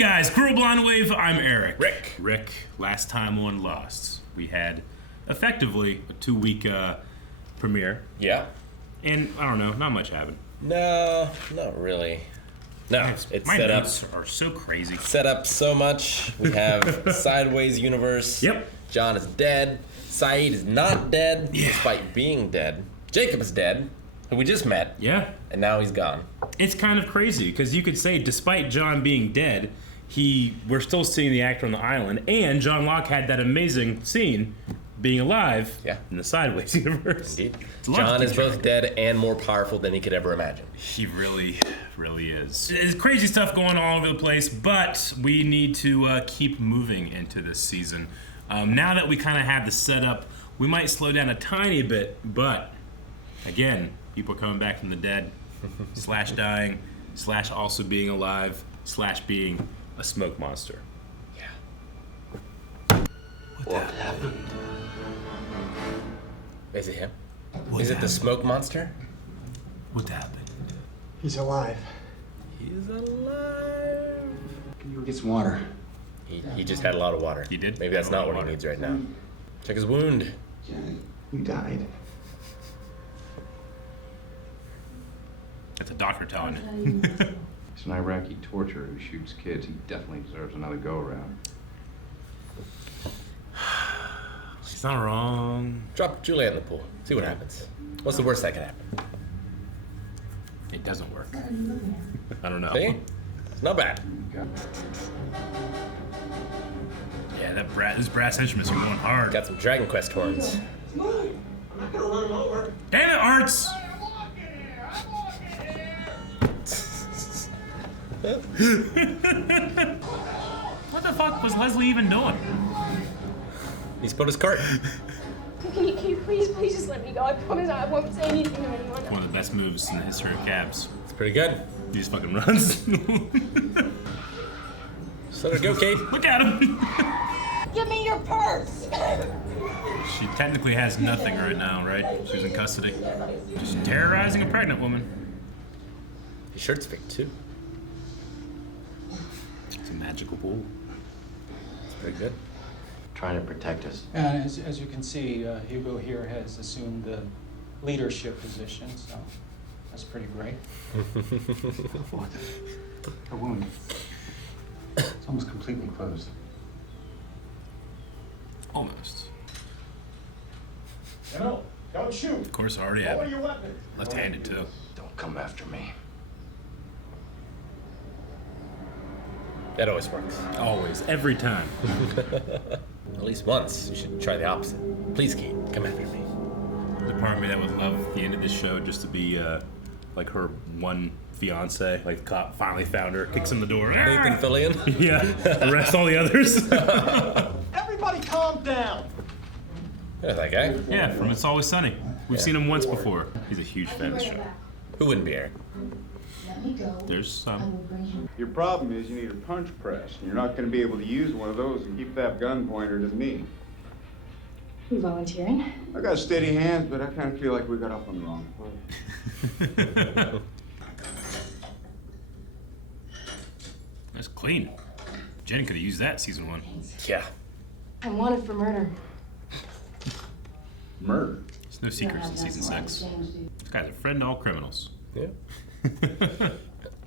guys, Cruel Blind Wave, I'm Eric. Rick. Last time on Lost, we had effectively a 2-week premiere. Yeah. And I don't know, not much happened. No, not really. No, it's my set up. notes are so crazy. Set up so much. We have Sideways universe. Yep. John is dead. Sayid is not dead, Yeah. despite being dead. Jacob is dead, who we just met. Yeah. And now he's gone. It's kind of crazy, because you could say, despite John being dead, we're still seeing the actor on the island, and John Locke had that amazing scene being alive in the Sideways universe. Indeed. John is both dead and more powerful than he could ever imagine. He really is. There's crazy stuff going on all over the place, but we need to keep moving into this season. Now that we kind of have the setup, we might slow down a tiny bit, but again, people are coming back from the dead, / dying, / also being alive, / being a smoke monster. Yeah. What happened? Is it him? Is it the smoke monster? What happened? He's alive. He's alive. Can you go get some water? He just had a lot of water. He did? Maybe that's not what he needs right now. Check his wound. Janet, you died. That's a doctor telling you. He's an Iraqi torturer who shoots kids. He definitely deserves another go-around. He's not wrong. Drop Juliet in the pool. See what happens. What's the worst that can happen? It doesn't work. I don't know. See? It's not bad. Yeah, those brass instruments are going hard. Got some Dragon Quest horns. I'm not gonna run him over. Damn it, Arts! What the fuck was Leslie even doing? He spilled his cart. Can you please just let me go? I promise I won't say anything to anyone. One of the best moves in the history of cabs. It's pretty good. He just fucking runs. Just let her go, Kate. Look at him! Give me your purse! She technically has nothing right now, right? She's in custody. Just terrorizing a pregnant woman. His shirt's fake, too. It's a magical pool. It's pretty good. Trying to protect us. And as you can see, Hugo here has assumed the leadership position, so that's pretty great. What? Her wound. It's almost completely closed. Almost. No, don't shoot. Of course, I already Lower have your it. weapon. Left-handed, too. Don't come after me. That always works. Always. Every time. At least once. You should try the opposite. Please, Kate, come after me. The part of me that would love the end of this show just to be like her one fiance, like the cop finally found her, kicks in the door. Nathan Fillion. Yeah, arrest all the others. Everybody calm down. There's that guy. Yeah, from It's Always Sunny. We've seen him once before. He's a huge fan of the show. Who wouldn't be Eric? There's some. Your problem is you need a punch press, and you're not going to be able to use one of those and keep that gun pointed at me. You volunteering? I got steady hands, but I kind of feel like we got off on the wrong foot. That's clean. Jen could have used that season 1. Yeah. I'm wanted for murder. Murder. There's no secrets in season 6. This guy's a friend to all criminals. Yeah.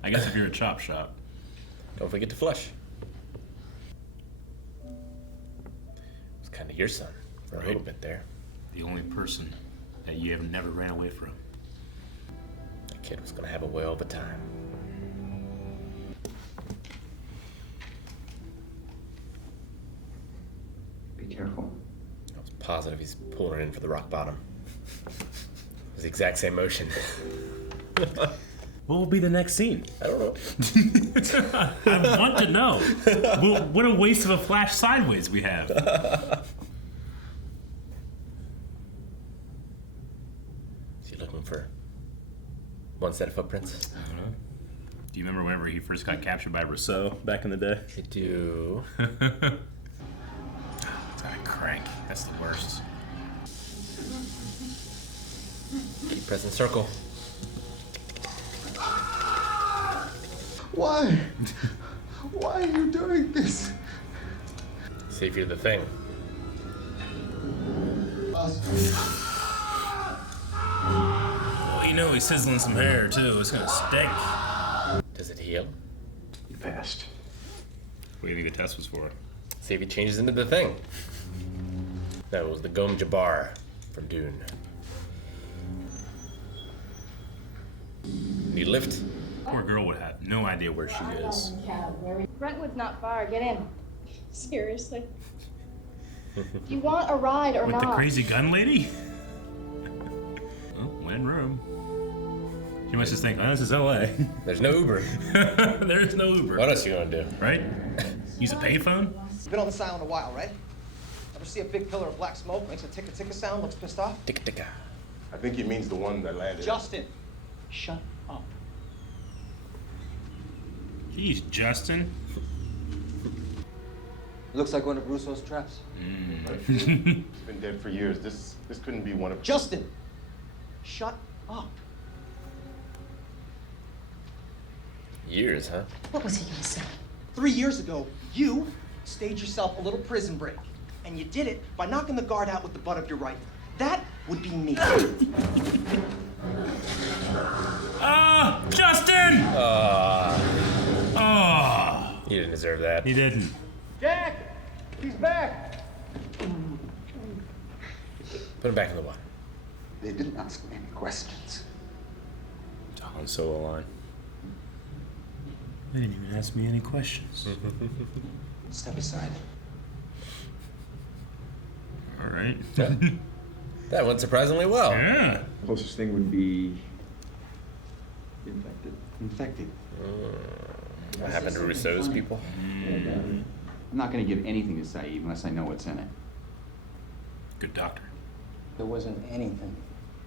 I guess if you're a chop shop. Don't forget to flush. It's kind of your son for a little bit there. The only person that you have never ran away from. That kid was gonna have a whale of a time. Be careful. I was positive he's pulling it in for the rock bottom. It was the exact same motion. What will be the next scene? I don't know. I want to know. What a waste of a flash sideways we have. Is he looking for one set of footprints? I don't know. Do you remember whenever he first got captured by Rousseau back in the day? I do. It's got a crank. That's the worst. Keep pressing circle. Why? Why are you doing this? See if you're the thing. Boss. Well, you know he's sizzling some hair too. It's gonna stink. Does it heal? You passed. What do you think the test was for? See if he changes into the thing. That was the Gom Jabbar from Dune. Need a lift? Poor girl would have no idea where she is. Brentwood's not far. Get in. Seriously. Do you want a ride or With not? the crazy gun lady? Oh, when room. She must just think, oh, this is LA. There's no Uber. There's no Uber. What else you gonna do? Right? Use a payphone? You've been on this island a while, right? Ever see a big pillar of black smoke, makes a ticka-ticka sound, looks pissed off? Ticka-ticka. I think he means the one that landed. Justin, shut up. Jeez, Justin. Looks like one of Russo's traps. He's been dead for years. This couldn't be one of... Justin, shut up. Years, huh? What was he gonna say? 3 years ago, you staged yourself a little prison break. And you did it by knocking the guard out with the butt of your rifle. That would be me. Ah, Justin! Oh, He didn't deserve that. he didn't. Jack, he's back. Put him back in the water. They didn't ask me any questions. Han Solo line. They didn't even ask me any questions. Step aside. All right. That went surprisingly well. Yeah. Closest thing would be infected. Infected. What happened to Rousseau's people? I'm not going to give anything to Sayid unless I know what's in it. Good doctor. There wasn't anything.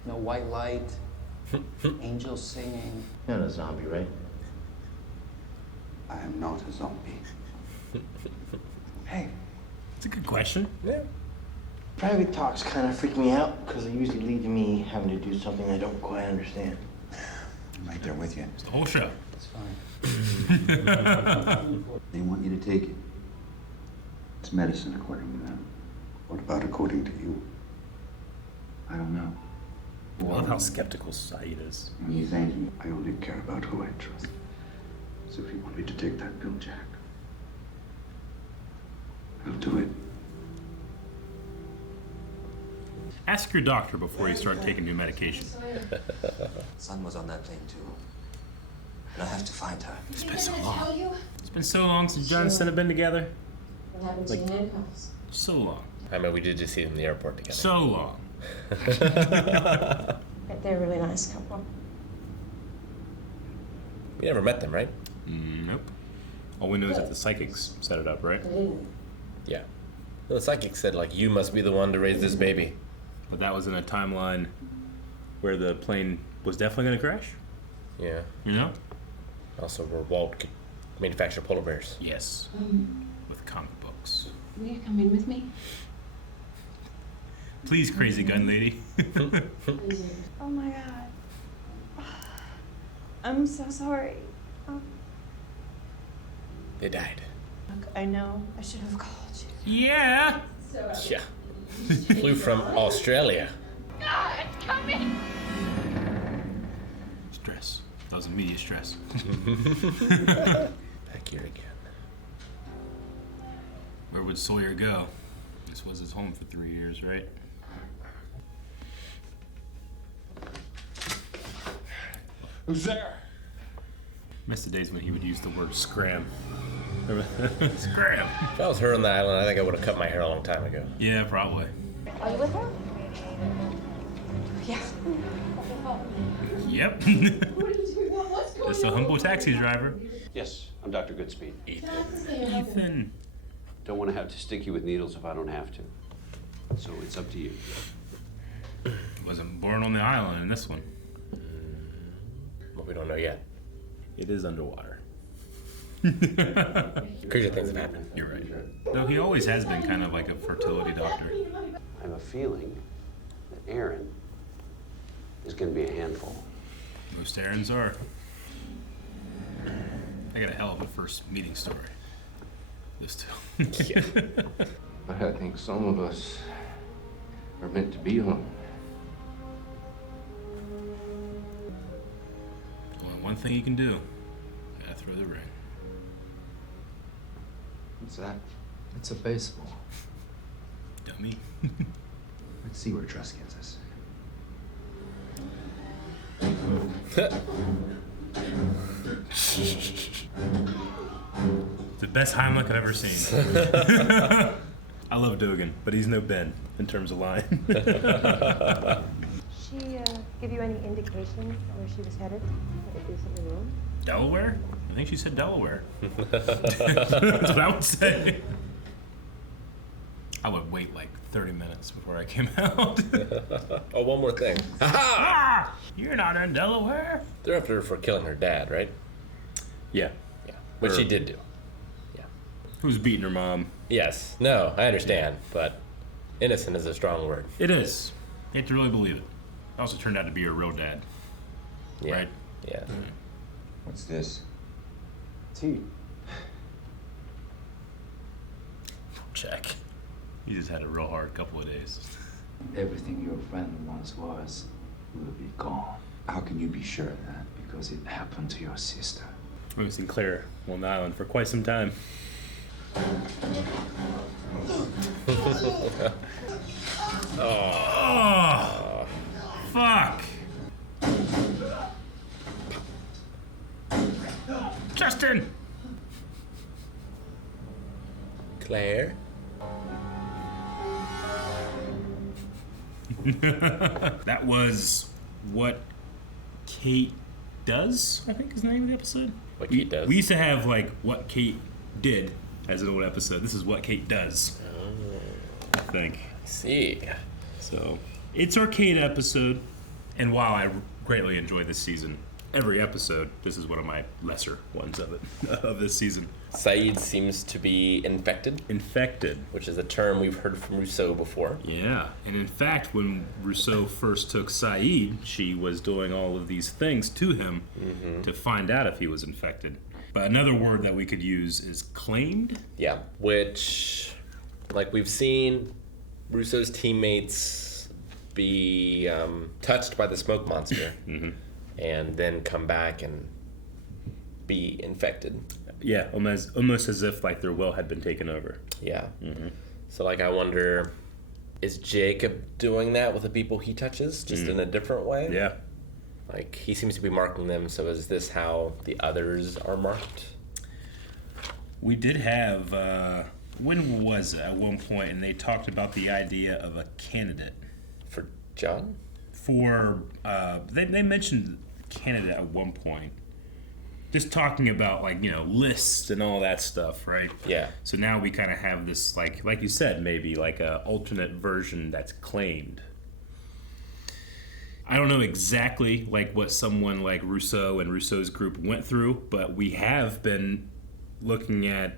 No white light, angels singing. You're not a zombie, right? I am not a zombie. Hey, It's a good question. Yeah. Private talks kind of freak me out because they usually lead to me having to do something I don't quite understand. I'm right there with you. It's the whole show. It's fine. They want you to take it. It's medicine, according to them. What about according to you? I don't know. I love how skeptical Sayid is. Me, thank you. I only care about who I trust. So if you want me to take that pill, Jack, I'll do it. Ask your doctor before you start taking new medication. Sun was on that plane too. And I have to find her. It's been so long. It's been so long since John and Sin have been together. What happened to your handcuffs? So long. I mean, we did just see them in the airport together. So long. They're a really nice couple. You never met them, right? Nope. All we know is that the psychics set it up, right? I didn't. Yeah. Well, the psychic said, like, you must be the one to raise this baby. But that was in a timeline where the plane was definitely going to crash. Yeah. You know? Also, where Walt could manufacture polar bears. Yes. With comic books. Will you come in with me? Please, crazy gun lady. Oh my god. I'm so sorry. They died. Look, I know. I should have called you. Yeah. Yeah. Flew from Australia. God, it's coming! Stress. That was immediate stress. Back here again. Where would Sawyer go? This was his home for 3 years, right? Who's there? Missed the days when he would use the word scram. Scram. If I was her on the island, I think I would have cut my hair a long time ago. Yeah, probably. Are you with her? Yeah. Yep. What are you doing? What's going Just a humble taxi driver. Yes, I'm Dr. Goodspeed. Ethan. Don't want to have to stick you with needles if I don't have to. So it's up to you. Wasn't born on the island in this one. But we don't know yet. It is underwater. Crazy things have happened. You're right. Though he always has been kind of like a fertility doctor. I have a feeling that Aaron is going to be a handful. Most errands are. I got a hell of a first meeting story. This too. Yeah. But I think some of us are meant to be alone. Only one thing you can do. Gotta throw the ring. What's that? It's a baseball. Dummy. Let's see where trust gets us. The best Heimlich I've ever seen. I love Dogen, but he's no Ben in terms of line. She give you any indication where she was headed? That would do something wrong? Delaware? I think she said Delaware. That's what I would say. I would wait like 30 minutes before I came out. Oh, one more thing. Ah! You're not in Delaware? They're after her for killing her dad, right? Yeah. Yeah. Which she did do. Yeah. Who's beating her mom? Yes. No, I understand, but innocent is a strong word. It is. You have to really believe it. It also turned out to be her real dad. Yeah. Right? Yeah. What's this? Tea. Check. He just had a real hard couple of days. Everything your friend once was will be gone. How can you be sure of that? Because it happened to your sister. We've seen Claire on the island for quite some time. Oh, fuck. Justin! Claire? That was What Kate Does, I think is the name of the episode. What Kate Does? We used to have like What Kate Did as an old episode. This is What Kate Does. I think. See. So it's our Kate episode, and while I greatly enjoy this season, every episode, this is one of my lesser ones of it of this season. Sayid seems to be infected. Infected. Which is a term we've heard from Rousseau before. Yeah, and in fact, when Rousseau first took Sayid, she was doing all of these things to him to find out if he was infected. But another word that we could use is claimed. Yeah, which, like we've seen Rousseau's teammates be touched by the smoke monster and then come back and be infected. Yeah, almost as if like their will had been taken over. Yeah. So like I wonder, is Jacob doing that with the people he touches, just in a different way? Yeah. Like he seems to be marking them, so is this how the others are marked? We did have, when was it, at one point, and they talked about the idea of a candidate. For John? For, they mentioned candidate at one point. Just talking about, like, you know, lists and all that stuff, right? Yeah. So now we kind of have this, like you said, maybe like a alternate version that's claimed. I don't know exactly like what someone like Rousseau and Rousseau's group went through, but we have been looking at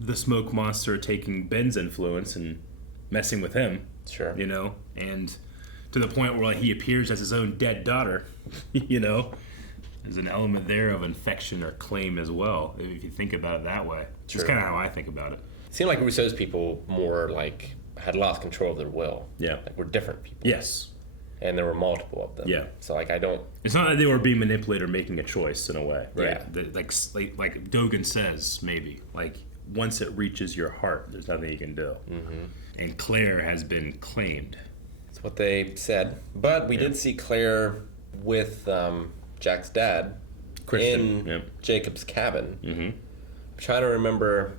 the smoke monster taking Ben's influence and messing with him. Sure. You know, and to the point where like he appears as his own dead daughter, you know. There's an element there of infection or claim as well, if you think about it that way. True. It's kind of how I think about it. It seemed like Rousseau's people more like had lost control of their will. Yeah. Like we're different people. Yes. And there were multiple of them. Yeah. So like I don't. It's not that they were being manipulated or making a choice in a way, right? Yeah. Like Dogen says, maybe like once it reaches your heart, there's nothing you can do. And Claire has been claimed. That's what they said. But we did see Claire with Jack's dad Christian. in Jacob's cabin. I'm trying to remember,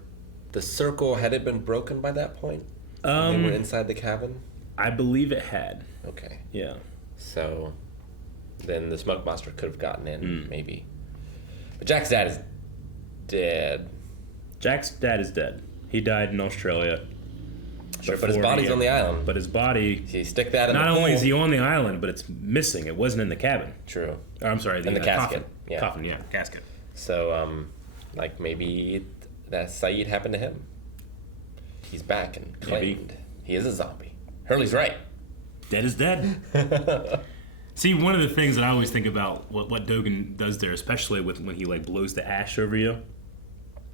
the circle, had it been broken by that point? They were inside the cabin? I believe it had. Okay. Yeah. So then the smoke monster could have gotten in, maybe. But Jack's dad is dead. Jack's dad is dead. He died in Australia. Sure, but his body's on the island. But his body... So you stick that in not the only pool. is he on the island, but it's missing. It wasn't in the cabin. True. Or, I'm sorry, in the casket. Coffin. Yeah. Coffin, yeah. Casket. So, like, maybe that Sayid happened to him. He's back and claimed. He is a zombie. Hurley's right. Dead is dead. See, one of the things that I always think about what Dogen does there, especially when he like blows the ash over you,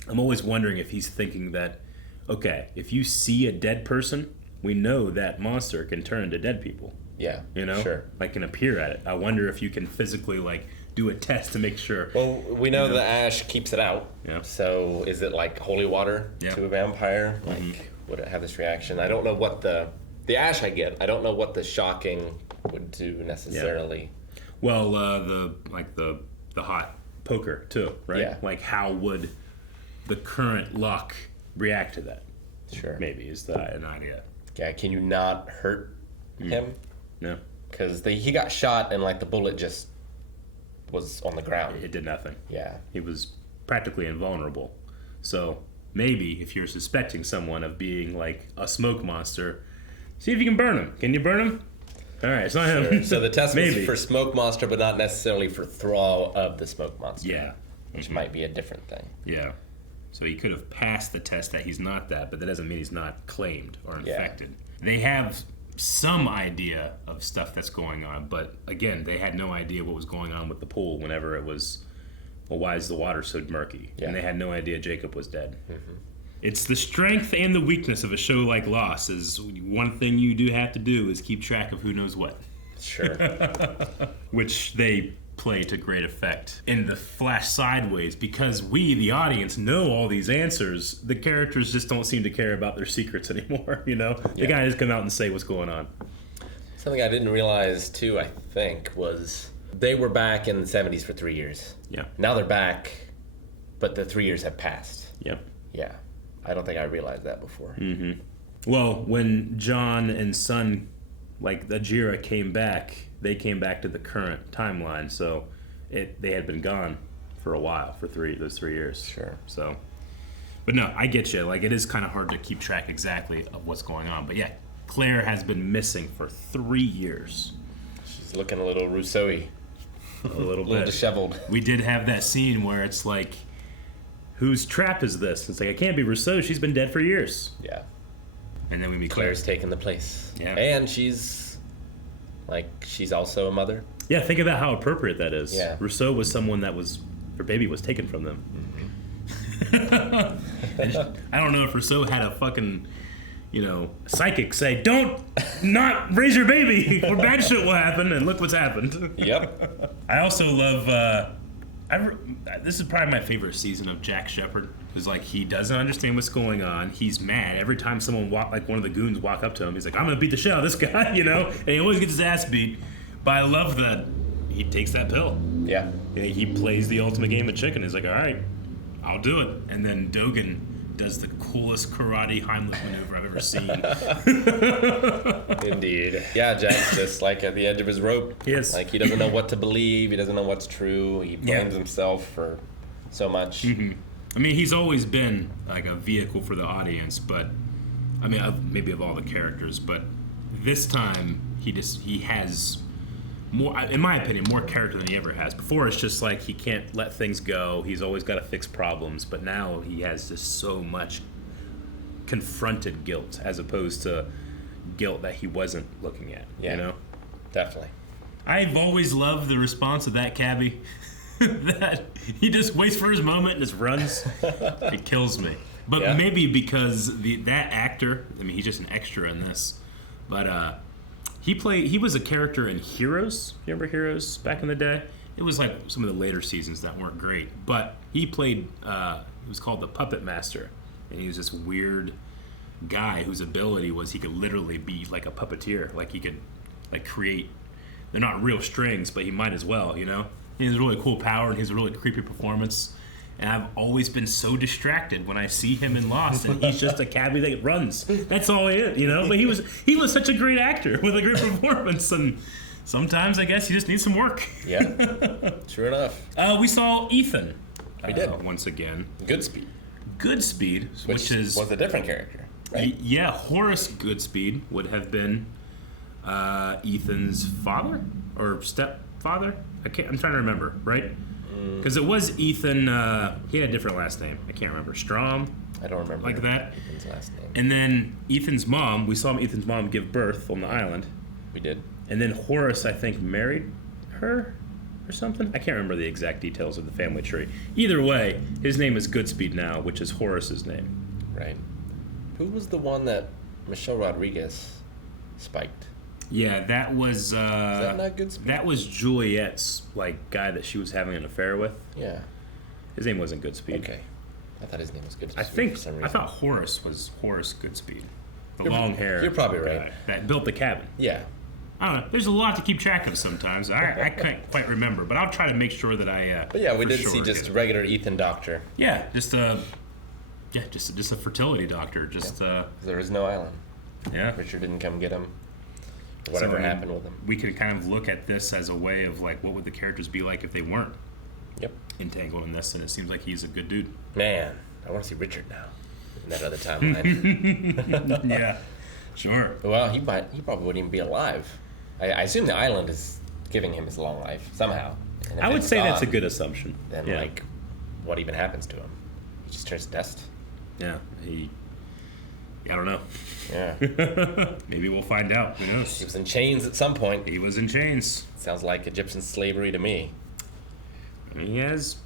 I'm always wondering if he's thinking that, okay, if you see a dead person, we know that monster can turn into dead people. Yeah, you know, sure. Like can appear at it. I wonder if you can physically like do a test to make sure. Well, we know the ash keeps it out. Yeah. So is it like holy water to a vampire? Like, would it have this reaction? I don't know what the ash I get. I don't know what the shocking would do necessarily. Yeah. Well, the hot poker too, right? Yeah. Like how would the current luck react to that? Sure. Maybe is an idea. Yeah. Can you not hurt him? No. Because he got shot and like the bullet just was on the ground. It did nothing. Yeah. He was practically invulnerable. So maybe if you're suspecting someone of being like a smoke monster, see if you can burn him. Can you burn him? All right, it's not him. So the test was for smoke monster, but not necessarily for thrall of the smoke monster. Yeah. Which might be a different thing. Yeah. So he could have passed the test that he's not that, but that doesn't mean he's not claimed or infected. They have some idea of stuff that's going on, but again, they had no idea what was going on with the pool whenever it was, well, why is the water so murky? Yeah. And they had no idea Jacob was dead. Mm-hmm. It's the strength and the weakness of a show like Lost is one thing you do have to do is keep track of who knows what. Sure. Which they play to great effect in the flash sideways because we, the audience, know all these answers. The characters just don't seem to care about their secrets anymore, you know? The guy just come out and say what's going on. Something I didn't realize, too, I think, was they were back in the 70s for 3 years. Yeah. Now they're back, but the 3 years have passed. Yep. Yeah. I don't think I realized that before. Mm-hmm. Well, when John and Son, like Ajira, came back, they came back to the current timeline, so they had been gone for a while, for those 3 years. Sure. So, but no, I get you. Like, it is kind of hard to keep track exactly of what's going on. But yeah, Claire has been missing for 3 years. She's looking a little Rousseau-y. A little bit. A little disheveled. We did have that scene where it's like, whose trap is this? It's like, it can't be Rousseau. She's been dead for years. Yeah. And then we meet Claire's taking the place. Yeah. And she's also a mother. Yeah, think about how appropriate that is. Yeah. Rousseau was someone that her baby was taken from them. And I don't know if Rousseau had a fucking, psychic say, don't not raise your baby or bad shit will happen, and look what's happened. Yep. I also love, this is probably my favorite season of Jack Shephard. Because, he doesn't understand what's going on. He's mad. Every time someone one of the goons walk up to him, he's like, I'm going to beat the shit out of this guy, And he always gets his ass beat. But I love that he takes that pill. Yeah. He plays the ultimate game of chicken. He's like, all right, I'll do it. And then Dogen does the coolest karate Heimlich maneuver I've ever seen. Indeed. Yeah, Jack's just at the edge of his rope. Yes. He doesn't know what to believe. He doesn't know what's true. He blames himself for so much. Mm-hmm. I mean, he's always been a vehicle for the audience, but I mean, maybe of all the characters, but this time he has more, in my opinion, more character than he ever has. Before, it's just he can't let things go. He's always got to fix problems, but now he has just so much confronted guilt as opposed to guilt that he wasn't looking at. Yeah, definitely. I've always loved the response of that cabbie. That he just waits for his moment and just runs. It kills me. But maybe because that actor, I mean, he's just an extra in this. But he was a character in Heroes. You remember Heroes back in the day? It was some of the later seasons that weren't great. But he played, it was called the Puppet Master. And he was this weird guy whose ability was he could literally be like a puppeteer. He could create, they're not real strings, but he might as well, He has a really cool power and he has a really creepy performance. And I've always been so distracted when I see him in Lost, and he's just a cabbie that runs. That's all he is, But he was such a great actor with a great performance, and sometimes I guess he just needs some work. Yeah, sure enough. We saw Ethan. We did once again. Goodspeed, which was a different character, right? Yeah, Horace Goodspeed would have been Ethan's father or stepfather. I'm trying to remember, right? Because it was Ethan, he had a different last name. I can't remember. Strom? I don't remember. Like that. Ethan's last name. And then Ethan's mom, we saw Ethan's mom give birth on the island. We did. And then Horus, I think, married her or something. I can't remember the exact details of the family tree. Either way, his name is Goodspeed now, which is Horus's name. Right. Who was the one that Michelle Rodriguez spiked? Yeah, that was. Is that not Goodspeed? That was Juliet's guy that she was having an affair with. Yeah. His name wasn't Goodspeed. Okay. I thought his name was Goodspeed. I thought Horus was Horace Goodspeed. The long hair. You're probably right. Guy that built the cabin. Yeah. I don't know. There's a lot to keep track of sometimes. I can't quite remember, but I'll try to make sure that I. But yeah, we did see just a regular Ethan doctor. Yeah, just a fertility doctor. There is no island. Yeah. Richard didn't come get him. Whatever happened with him. We can kind of look at this as a way of what would the characters be like if they weren't. Yep. Entangled in this, and it seems like he's a good dude. Man, I want to see Richard now. In that other timeline. Yeah. Sure. Well, he probably wouldn't even be alive. I assume the island is giving him his long life somehow. I would say that's a good assumption. Then, what even happens to him? He just turns to dust. Yeah. I don't know. Yeah. Maybe we'll find out. Who knows? He was in chains at some point. He was in chains. Sounds like Egyptian slavery to me. He has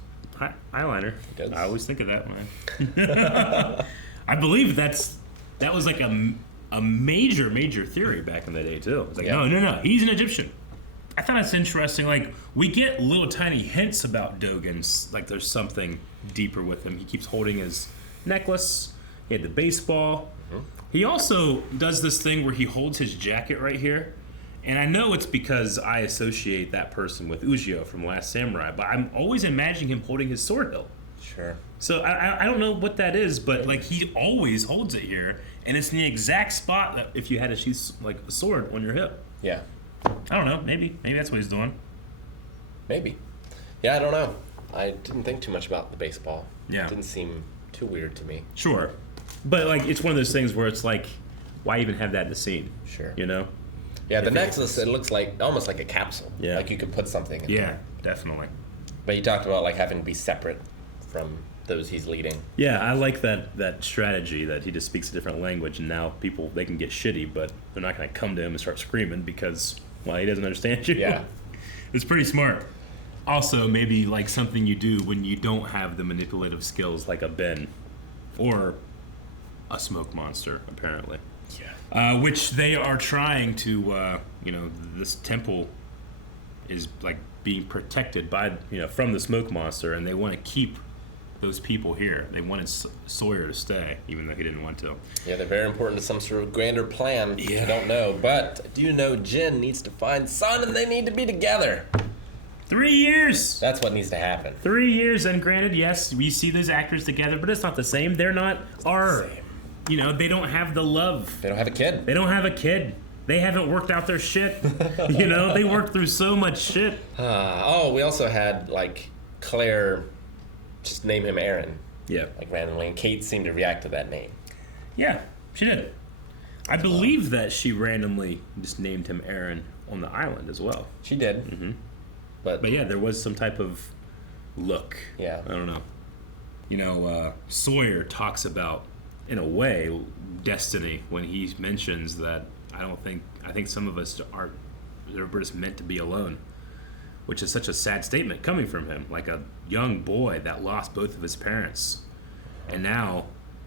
eyeliner. He does. I always think of that one. I believe that was like a major theory back in the day too. It's like, no, he's an Egyptian. I thought it's interesting. We get little tiny hints about Dogen's. There's something deeper with him. He keeps holding his necklace. He had the baseball. Mm-hmm. He also does this thing where he holds his jacket right here. And I know it's because I associate that person with Ujio from Last Samurai, but I'm always imagining him holding his sword hilt. Sure. So I don't know what that is, but he always holds it here, and it's in the exact spot that if you had to shoot a sword on your hip. Yeah. I don't know. Maybe that's what he's doing. Maybe. Yeah, I don't know. I didn't think too much about the baseball. Yeah. It didn't seem too weird to me. Sure. But it's one of those things where it's why even have that in the scene? Sure. You know? Yeah, the necklace, it looks almost like a capsule. Yeah. You could put something in there. Definitely. But you talked about having to be separate from those he's leading. Yeah, I like that strategy that he just speaks a different language, and now people, they can get shitty, but they're not going to come to him and start screaming because, he doesn't understand you. Yeah. It's pretty smart. Also, maybe something you do when you don't have the manipulative skills like a Ben or a smoke monster, apparently. Yeah. Which they are trying to, this temple is being protected by, from the smoke monster, and they want to keep those people here. They wanted Sawyer to stay, even though he didn't want to. Yeah, they're very important to some sort of grander plan. Yeah. I don't know, but I do know Jin needs to find Sun, and they need to be together. 3 years! That's what needs to happen. 3 years, and granted, yes, we see those actors together, but it's not the same. They're not they don't have the love. They don't have a kid. They don't have a kid. They haven't worked out their shit. They worked through so much shit. We also had, Claire just name him Aaron. Yeah. Randomly, and Kate seemed to react to that name. Yeah, she did. I believe that she randomly just named him Aaron on the island as well. She did. Mm-hmm. But yeah, there was some type of look. Yeah. I don't know. Sawyer talks about, in a way, destiny when he mentions that I think some of us we're just meant to be alone, which is such a sad statement coming from him, like a young boy that lost both of his parents and now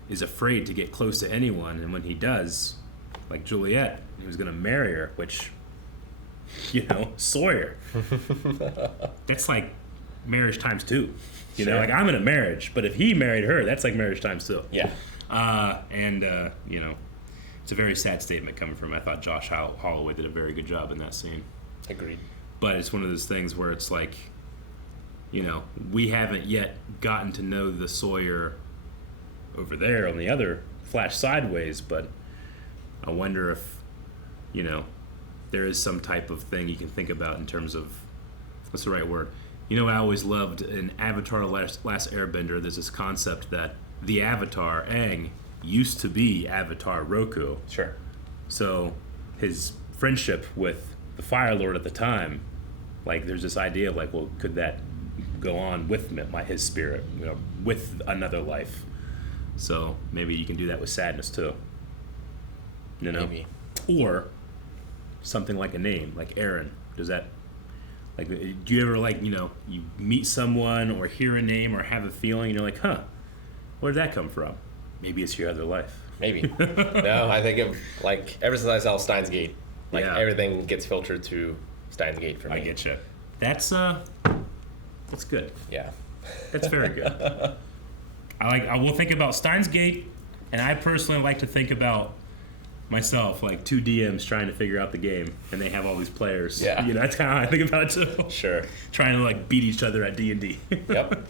is afraid to get close to anyone, and when he does, like Juliet, he was going to marry her, which, Sawyer, that's like marriage times 2. I'm in a marriage, but if he married her, that's like marriage times 2. Yeah. It's a very sad statement coming from him. I thought Josh Holloway did a very good job in that scene. Agreed. But it's one of those things where it's we haven't yet gotten to know the Sawyer over there on the other Flash sideways, but I wonder if, there is some type of thing you can think about in terms of, what's the right word? I always loved in Avatar Last Airbender, there's this concept that the Avatar, Aang, used to be Avatar Roku. Sure. So his friendship with the Fire Lord at the time, there's this idea of could that go on with his spirit, with another life? So maybe you can do that with sadness too. Maybe. Or something like a name, like Aaron? Does that, like, do you ever, like, you know, you meet someone or hear a name or have a feeling and you're like, huh, where did that come from? Maybe it's your other life. Maybe. No, I think of, like, ever since I saw Steins Gate, like, everything gets filtered through Steins Gate for me. I get you. That's good. Yeah. That's very good. I will think about Steins Gate, and I personally like to think about myself, like two DMs trying to figure out the game, and they have all these players. Yeah. You know, that's kind of how I think about it too. Sure. Trying to, like, beat each other at D&D. Yep.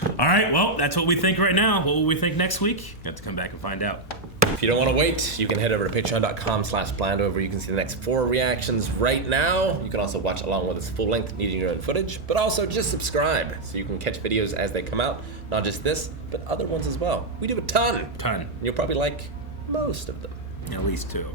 All right, well, that's what we think right now. What will we think next week? You have to come back and find out. If you don't want to wait, you can head over to patreon.com/Blando, where you can see the next 4 reactions right now. You can also watch along with us full-length Needing Your Own footage, but also just subscribe so you can catch videos as they come out. Not just this, but other ones as well. We do a ton. Ton. You'll probably like most of them. At least 2.